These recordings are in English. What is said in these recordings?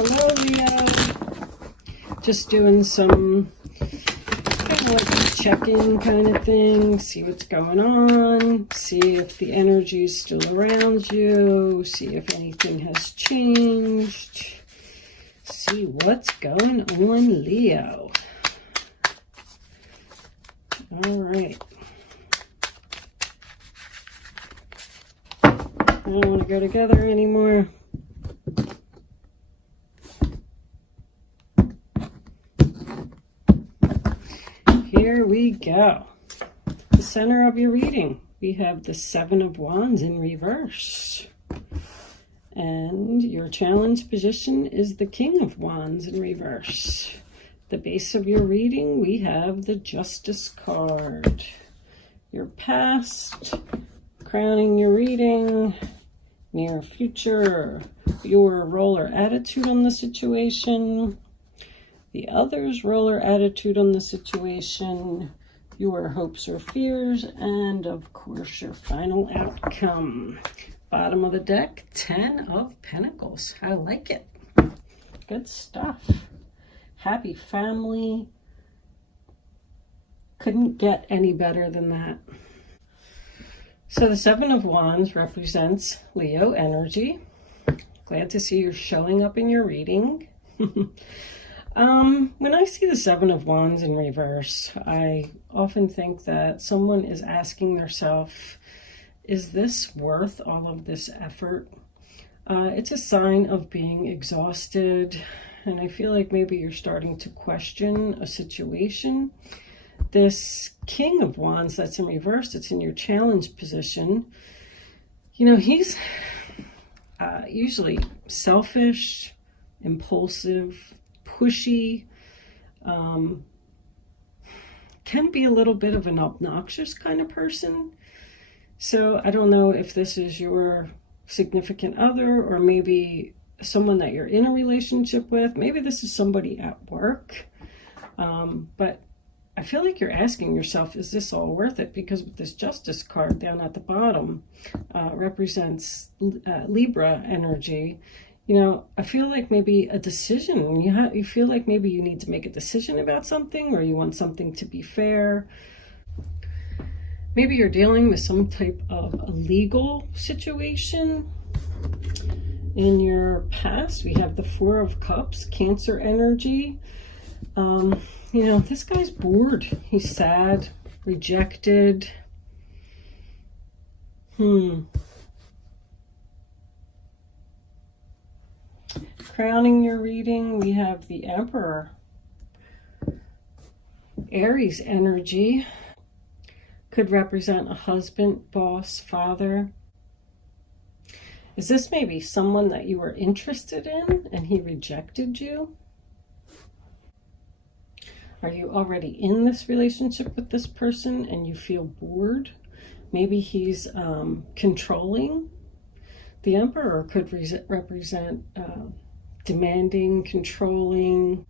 Hello, Leo. Just doing some kind of like a check-in kind of thing. See what's going on. See if the energy is still around you. See if anything has changed. See what's going on, Leo. All right. I don't want to go together anymore. Here we go. The center of your reading, we have the Seven of Wands in reverse. And your challenge position is the King of Wands in reverse. The base of your reading, we have the Justice card. Your past, crowning your reading, near future, your role or attitude on the situation, the other's role or attitude on the situation, your hopes or fears, and of course your final outcome. Bottom of the deck, 10 of Pentacles. I like it. Good stuff. Happy family. Couldn't get any better than that. So the Seven of Wands represents Leo energy. Glad to see you're showing up in your reading. When I see the Seven of Wands in reverse, I often think that someone is asking themselves, is this worth all of this effort? It's a sign of being exhausted, and I feel like maybe you're starting to question a situation. This King of Wands that's in reverse, it's in your challenge position. You know, he's usually selfish, impulsive, pushy, can be a little bit of an obnoxious kind of person. So I don't know if this is your significant other or maybe someone that you're in a relationship with. Maybe this is somebody at work. But I feel like you're asking yourself, is this all worth it? Because with this Justice card down at the bottom represents Libra energy. You know, I feel like maybe a decision, you feel like maybe you need to make a decision about something, or you want something to be fair. Maybe you're dealing with some type of a legal situation. In your past, we have the Four of Cups, Cancer energy. You know, this guy's bored. He's sad, rejected. Crowning your reading, we have the Emperor. Aries energy could represent a husband, boss, father. Is this maybe someone that you were interested in and he rejected you? Are you already in this relationship with this person and you feel bored? Maybe he's controlling. The Emperor could represent demanding, controlling.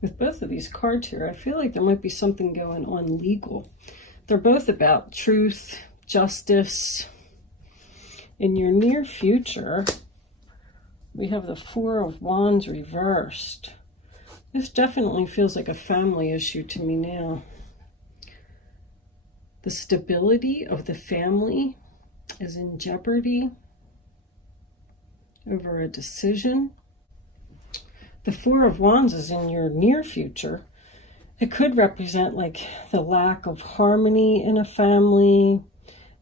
With both of these cards here, I feel like there might be something going on legal. They're both about truth, justice. In your near future, we have the Four of Wands reversed. This definitely feels like a family issue to me now. The stability of the family is in jeopardy over a decision. The Four of Wands is in your near future. It could represent like the lack of harmony in a family,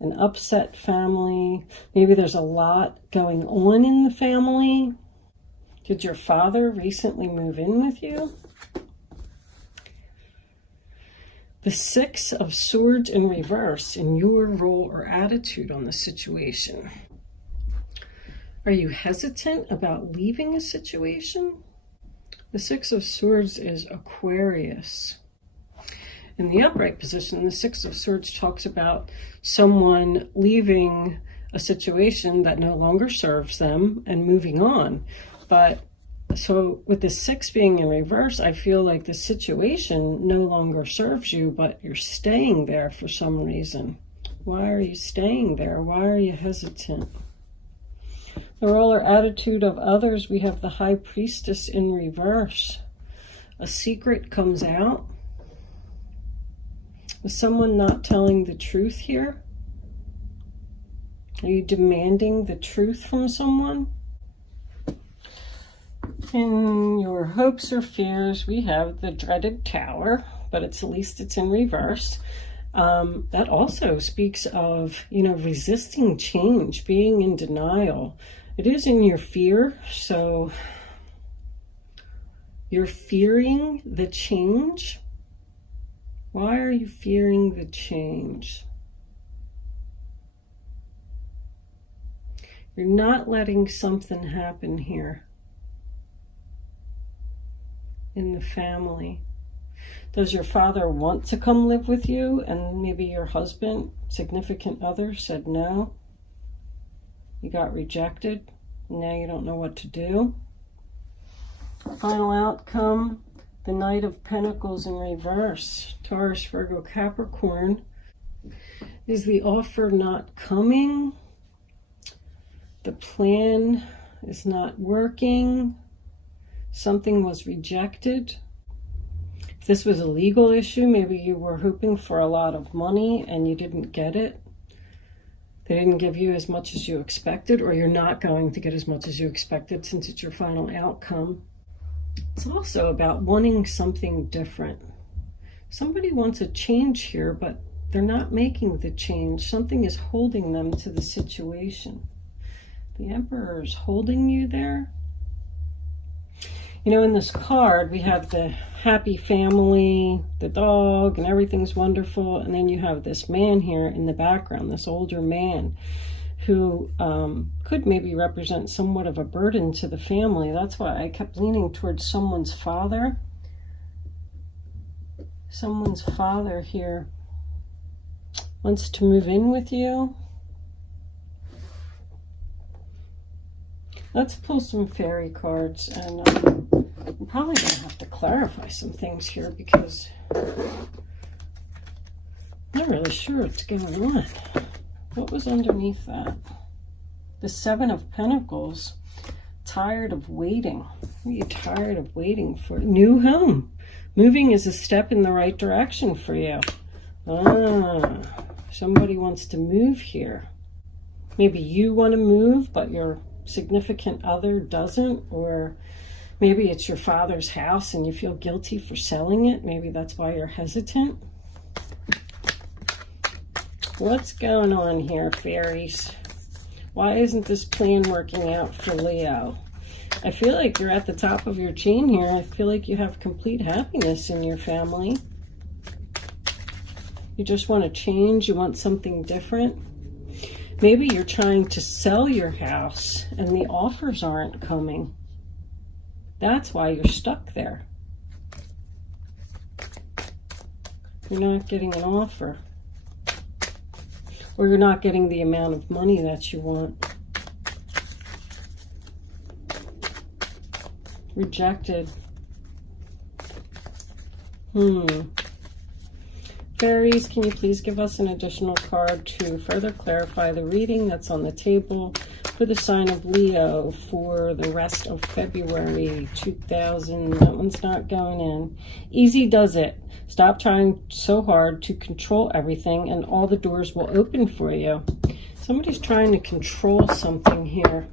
an upset family. Maybe there's a lot going on in the family. Did your father recently move in with you? The Six of Swords in reverse in your role or attitude on the situation. Are you hesitant about leaving a situation? The Six of Swords is Aquarius. In the upright position, the Six of Swords talks about someone leaving a situation that no longer serves them and moving on. But so with the Six being in reverse, I feel like the situation no longer serves you, but you're staying there for some reason. Why are you staying there? Why are you hesitant? The role or attitude of others, we have the High Priestess in reverse. A secret comes out. Is someone not telling the truth here? Are you demanding the truth from someone? In your hopes or fears, we have the dreaded Tower, but at least it's in reverse. That also speaks of, resisting change, being in denial. It is in your fear, so you're fearing the change. Why are you fearing the change? You're not letting something happen here in the family. Does your father want to come live with you, and maybe your husband, significant other, said no? You got rejected, and now you don't know what to do. Final outcome, the Knight of Pentacles in reverse. Taurus, Virgo, Capricorn. Is the offer not coming? The plan is not working. Something was rejected. If this was a legal issue, maybe you were hoping for a lot of money and you didn't get it. They didn't give you as much as you expected, or you're not going to get as much as you expected since it's your final outcome. It's also about wanting something different. Somebody wants a change here, but they're not making the change. Something is holding them to the situation. The Emperor is holding you there. In this card, we have the happy family, the dog, and everything's wonderful. And then you have this man here in the background, this older man who could maybe represent somewhat of a burden to the family. That's why I kept leaning towards someone's father. Someone's father here wants to move in with you. Let's pull some fairy cards, and I'm probably going to have to clarify some things here because I'm not really sure what's going on. What was underneath that? The Seven of Pentacles. Tired of waiting. Are you tired of waiting for a new home? Moving is a step in the right direction for you. Somebody wants to move here. Maybe you want to move, but your significant other doesn't, or maybe it's your father's house and you feel guilty for selling it. Maybe that's why you're hesitant. What's going on here, fairies? Why isn't this plan working out for Leo? I feel like you're at the top of your chain here. I feel like you have complete happiness in your family. You just want to change. You want something different. Maybe you're trying to sell your house and the offers aren't coming. That's why you're stuck there. You're not getting an offer. Or you're not getting the amount of money that you want. Rejected. Fairies, can you please give us an additional card to further clarify the reading that's on the table for the sign of Leo for the rest of February 2000? That one's not going in. Easy does it. Stop trying so hard to control everything and all the doors will open for you. Somebody's trying to control something here.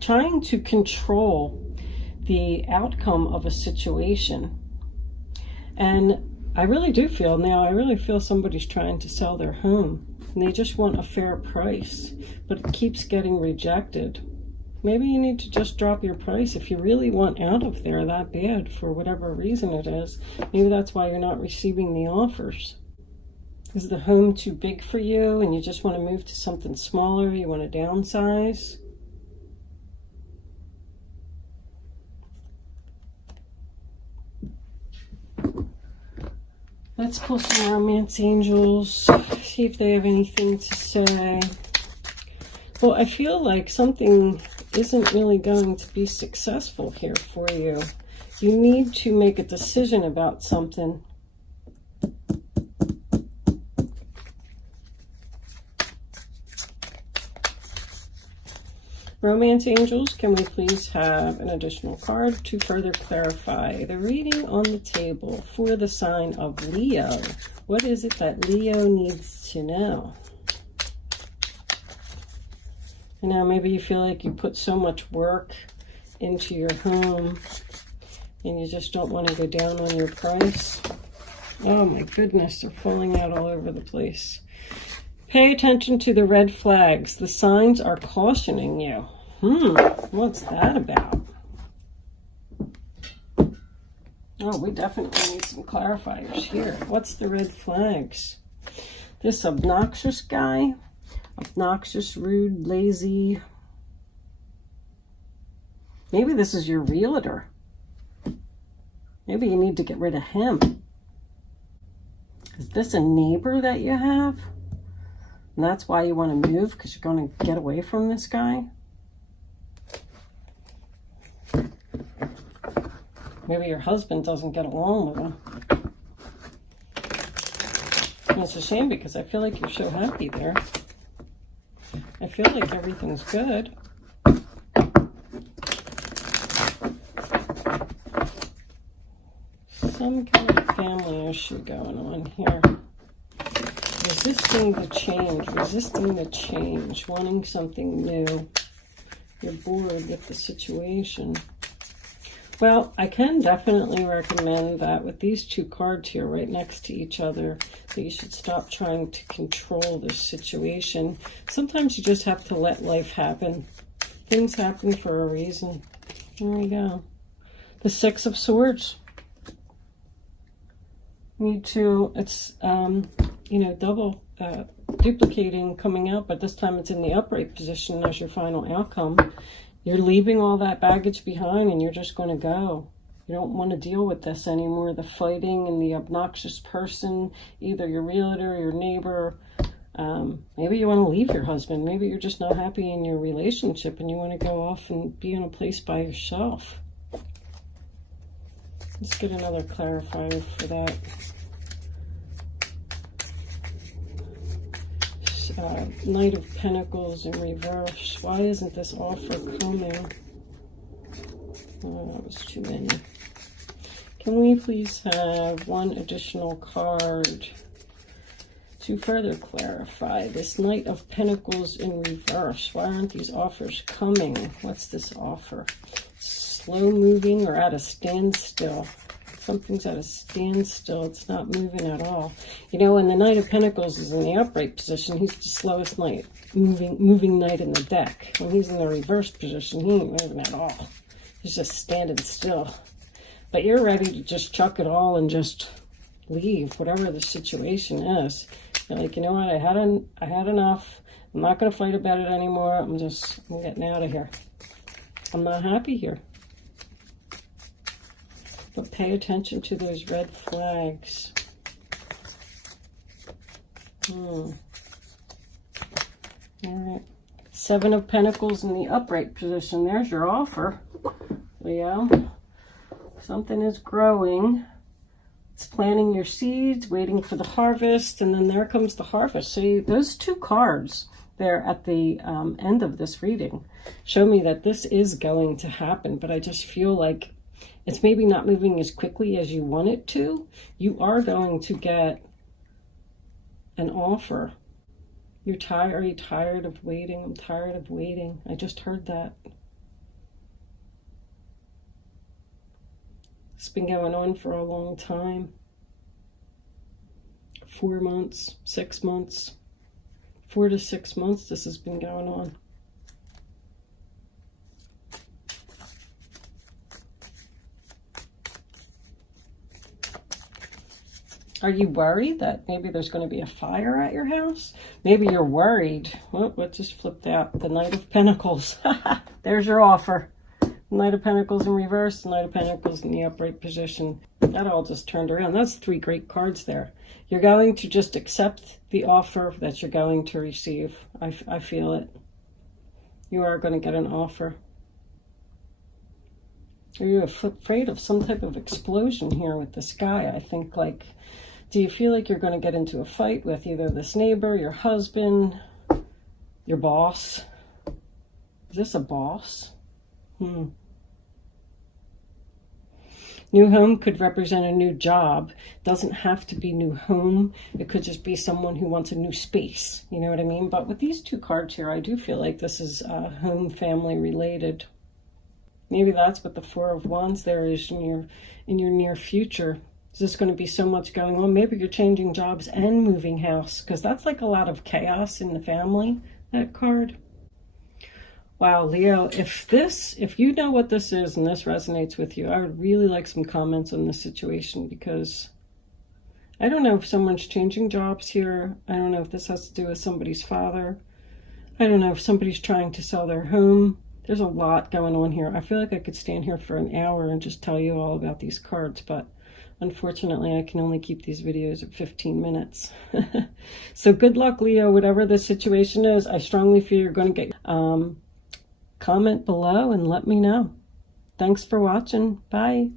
Trying to control the outcome of a situation. And I really do feel now, I really feel somebody's trying to sell their home and they just want a fair price, but it keeps getting rejected. Maybe you need to just drop your price if you really want out of there that bad for whatever reason it is. Maybe that's why you're not receiving the offers. Is the home too big for you and you just want to move to something smaller? You want to downsize? Let's pull some romance angels, see if they have anything to say. Well, I feel like something isn't really going to be successful here for you. You need to make a decision about something. Romance angels, can we please have an additional card to further clarify the reading on the table for the sign of Leo? What is it that Leo needs to know? You know, maybe you feel like you put so much work into your home and you just don't want to go down on your price. Oh my goodness, they're falling out all over the place. Pay attention to the red flags. The signs are cautioning you. What's that about? Oh, we definitely need some clarifiers here. What's the red flags? This obnoxious guy, obnoxious, rude, lazy. Maybe this is your realtor. Maybe you need to get rid of him. Is this a neighbor that you have? And that's why you want to move, because you're going to get away from this guy? Maybe your husband doesn't get along with him. And it's a shame because I feel like you're so happy there. I feel like everything's good. Some kind of family issue going on here. Resisting the change, wanting something new. You're bored with the situation. Well, I can definitely recommend that with these two cards here right next to each other, that you should stop trying to control this situation. Sometimes you just have to let life happen. Things happen for a reason. There we go. The Six of Swords. Need to, it's, you know, double duplicating coming out, but this time it's in the upright position as your final outcome. You're leaving all that baggage behind and you're just going to go. You don't want to deal with this anymore. The fighting and the obnoxious person, either your realtor, your neighbor. Maybe you want to leave your husband. Maybe you're just not happy in your relationship and you want to go off and be in a place by yourself. Let's get another clarifier for that. Knight of Pentacles in reverse. Why isn't this offer coming? Oh, that was too many. Can we please have one additional card to further clarify this Knight of Pentacles in reverse? Why aren't these offers coming? What's this offer? Slow moving or at a standstill? Something's at a standstill. It's not moving at all. You know, when the Knight of Pentacles is in the upright position, he's the slowest knight, moving knight in the deck. When he's in the reverse position, he ain't moving at all. He's just standing still. But you're ready to just chuck it all and just leave, whatever the situation is. You're like, you know what? I had enough. I'm not going to fight about it anymore. I'm getting out of here. I'm not happy here. But pay attention to those red flags. All right. Seven of Pentacles in the upright position. There's your offer, Leo. Something is growing. It's planting your seeds, waiting for the harvest, and then there comes the harvest. See, those two cards there at the end of this reading show me that this is going to happen, but I just feel like it's maybe not moving as quickly as you want it to. You are going to get an offer. Are you tired of waiting? I'm tired of waiting. I just heard that. It's been going on for a long time. 4 months, 6 months, 4 to 6 months this has been going on. Are you worried that maybe there's going to be a fire at your house? Maybe you're worried. Well, what just flipped out? The Knight of Pentacles. There's your offer. Knight of Pentacles in reverse, Knight of Pentacles in the upright position. That all just turned around. That's 3 great cards there. You're going to just accept the offer that you're going to receive. I feel it. You are going to get an offer. Are you afraid of some type of explosion here with this guy? I think, like, do you feel like you're going to get into a fight with either this neighbor, your husband, your boss? Is this a boss? New home could represent a new job. Doesn't have to be new home. It could just be someone who wants a new space. You know what I mean? But with these two cards here, I do feel like this is home, family related. Maybe that's what the Four of Wands there is in your near future. Is this going to be so much going on? Maybe you're changing jobs and moving house, because that's like a lot of chaos in the family, that card. Wow, Leo, if you know what this is and this resonates with you, I would really like some comments on this situation, because I don't know if someone's changing jobs here. I don't know if this has to do with somebody's father. I don't know if somebody's trying to sell their home. There's a lot going on here. I feel like I could stand here for an hour and just tell you all about these cards, but unfortunately I can only keep these videos at 15 minutes. So good luck, Leo, whatever the situation is. I strongly feel you're going to get... comment below and let me know. Thanks for watching. Bye.